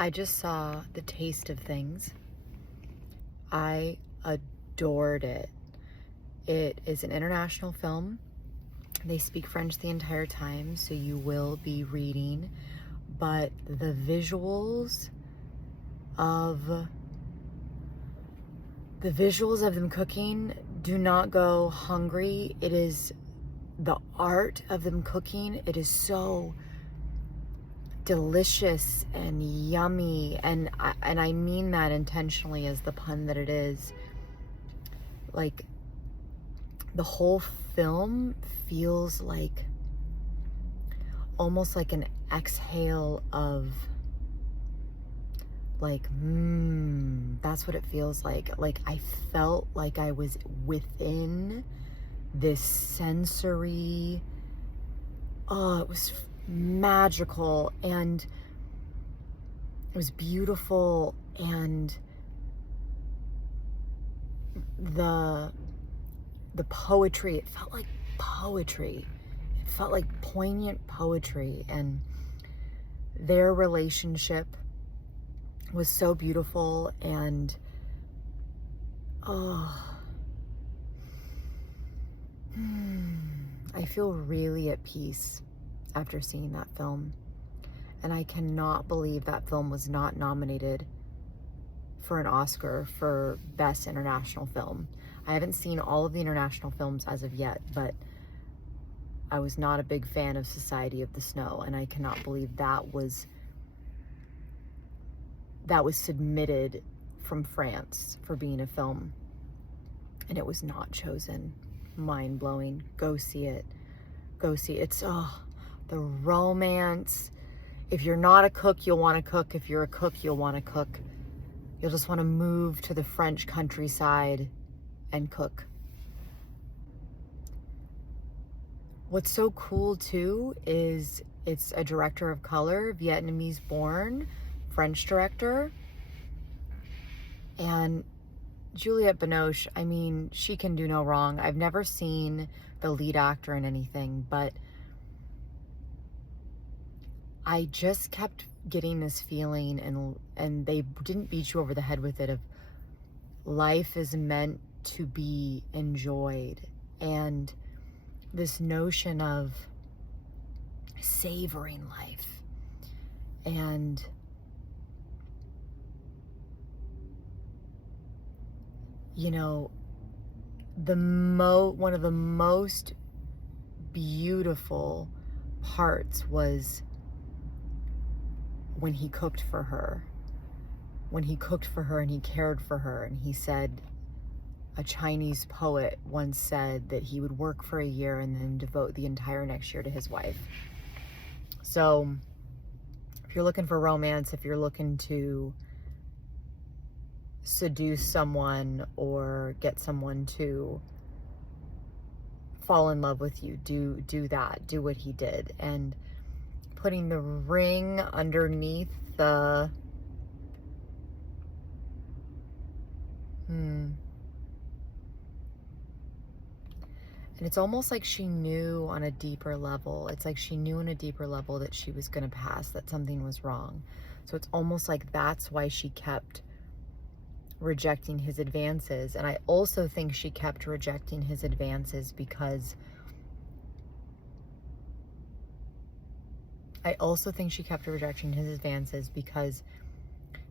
I just saw The Taste of Things. I adored it. It is an international film. They speak French the entire time, so you will be reading, but the visuals of them cooking do not go hungry. It is the art of them cooking. It is so delicious and yummy, and I mean that intentionally as the pun that it is. Like, the whole film feels like almost like an exhale of like, that's what it feels like. Like, I felt like I was within this sensory, it was magical, and it was beautiful, and the poetry, it felt like poetry. It felt like poignant poetry, and their relationship was so beautiful, and I feel really at peace after seeing that film. And I cannot believe that film was not nominated for an Oscar for Best International Film. I haven't seen all of the international films as of yet, but I was not a big fan of Society of the Snow, and I cannot believe that was submitted from France for being a film, and it was not chosen. Mind-blowing. Go see it. Go see it. It's the romance. If you're not a cook, you'll want to cook. If you're a cook, you'll want to cook. You'll just want to move to the French countryside and cook. What's so cool too is it's a director of color, Vietnamese born, French director. And Juliette Binoche, I mean, she can do no wrong. I've never seen the lead actor in anything, but I just kept getting this feeling, and they didn't beat you over the head with it, of life is meant to be enjoyed, and this notion of savoring life, and you know, one of the most beautiful parts was when he cooked for her. When he cooked for her and he cared for her, and he said, a Chinese poet once said that he would work for a year and then devote the entire next year to his wife. So if you're looking for romance, if you're looking to seduce someone or get someone to fall in love with you, do that. Do what he did. And putting the ring underneath the and it's almost like she knew on a deeper level. It's like she knew on a deeper level that she was going to pass, that something was wrong. So it's almost like that's why she kept rejecting his advances. And I also think she kept rejecting his advances because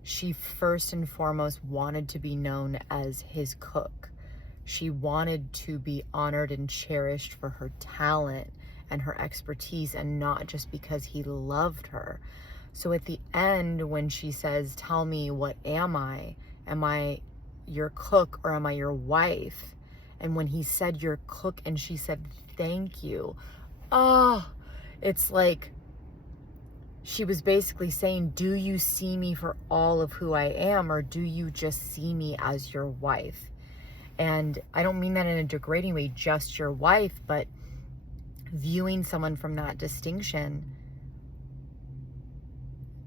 she first and foremost wanted to be known as his cook. She wanted to be honored and cherished for her talent and her expertise, and not just because he loved her. So at the end, when she says, tell me, what am I? Am I your cook or am I your wife? And when he said your cook and she said, thank you. It's like she was basically saying, do you see me for all of who I am, or do you just see me as your wife? And I don't mean that in a degrading way, just your wife, but viewing someone from that distinction.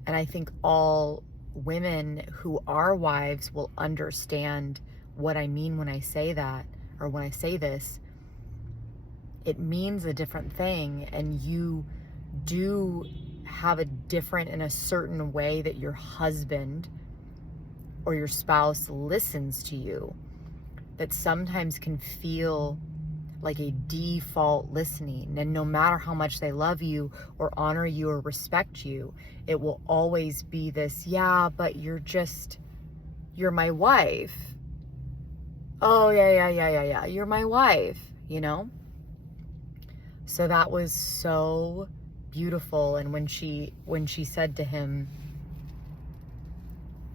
And I think all women who are wives will understand what I mean when I say that, or when I say this. It means a different thing, and you do have a different and a certain way that your husband or your spouse listens to you that sometimes can feel like a default listening. And no matter how much they love you or honor you or respect you, it will always be this, yeah, but you're my wife. Oh, yeah, you're my wife, you know? So that was so beautiful. And when she said to him,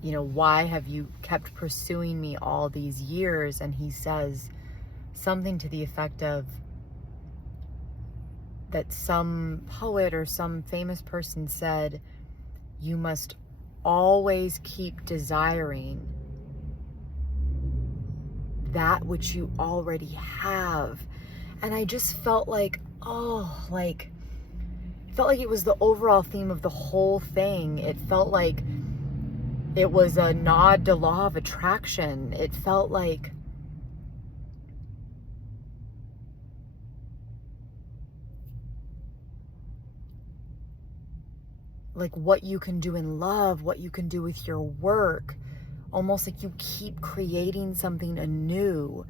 you know, why have you kept pursuing me all these years? And he says something to the effect of that some poet or some famous person said, you must always keep desiring that which you already have. And I just felt like, it felt like it was the overall theme of the whole thing. It felt like it was a nod to law of attraction. It felt like what you can do in love, what you can do with your work, almost like you keep creating something anew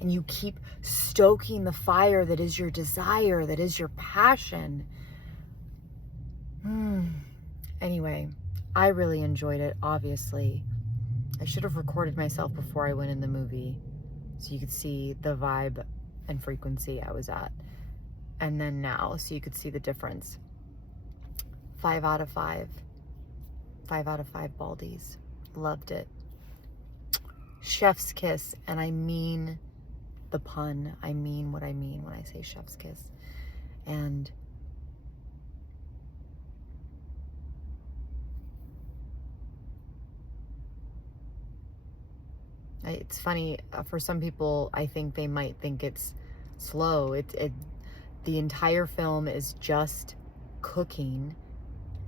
and you keep stoking the fire that is your desire, that is your passion. Anyway, I really enjoyed it, obviously. I should have recorded myself before I went in the movie so you could see the vibe and frequency I was at. And then now, so you could see the difference. 5 out of 5. 5 out of 5 Baldies. Loved it. Chef's kiss, and I mean the pun. I mean what I mean when I say chef's kiss. And it's funny, for some people, I think they might think it's slow. The entire film is just cooking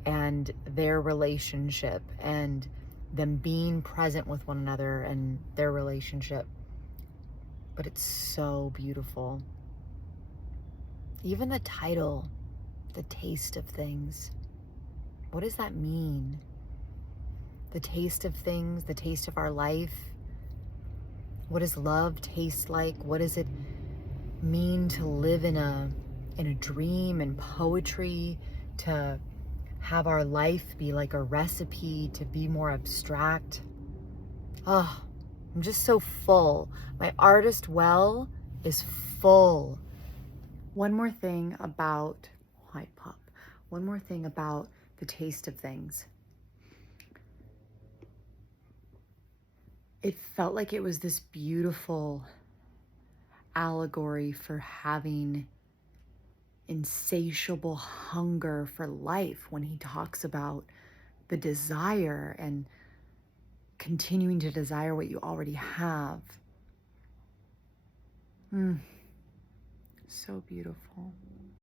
and their relationship and them being present with one another and their relationship. But it's so beautiful. Even the title, The Taste of Things. What does that mean? The taste of things, the taste of our life. What does love taste like? What does it mean to live in a dream and poetry, to have our life be like a recipe, to be more abstract? Oh, I'm just so full. My artist well is full. One more thing about The Taste of Things. It felt like it was this beautiful allegory for having insatiable hunger for life when he talks about the desire and continuing to desire what you already have. So beautiful.